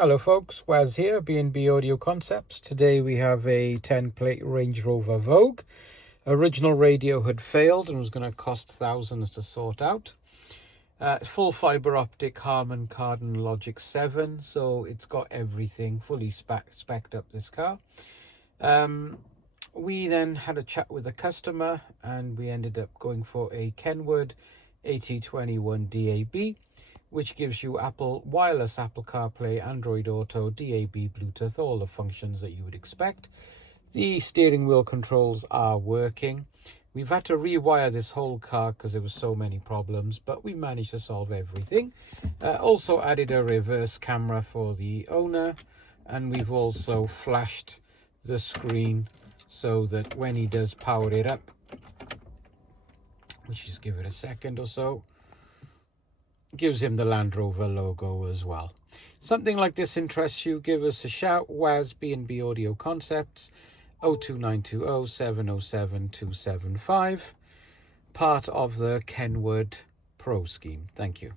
Hello folks, Waz here, B&B Audio Concepts. Today we have a 10-plate Range Rover Vogue. Original radio had failed and was going to cost thousands to sort out. Full fibre optic Harman Kardon Logic 7, so it's got everything fully spec'd up, this car. We then had a chat with the customer and we ended up going for a Kenwood 8021 DAB, which gives you wireless Apple CarPlay, Android Auto, DAB, Bluetooth, all the functions that you would expect. The steering wheel controls are working. We've had to rewire this whole car because there were so many problems, but we managed to solve everything. Also added a reverse camera for the owner, and we've also flashed the screen so that when he does power it up, which just give it a second or so, gives him the Land Rover logo as well. Something like this interests you, give us a shout. Waz, B&B Audio Concepts, 02920 707 275, part of the Kenwood Pro scheme. Thank you.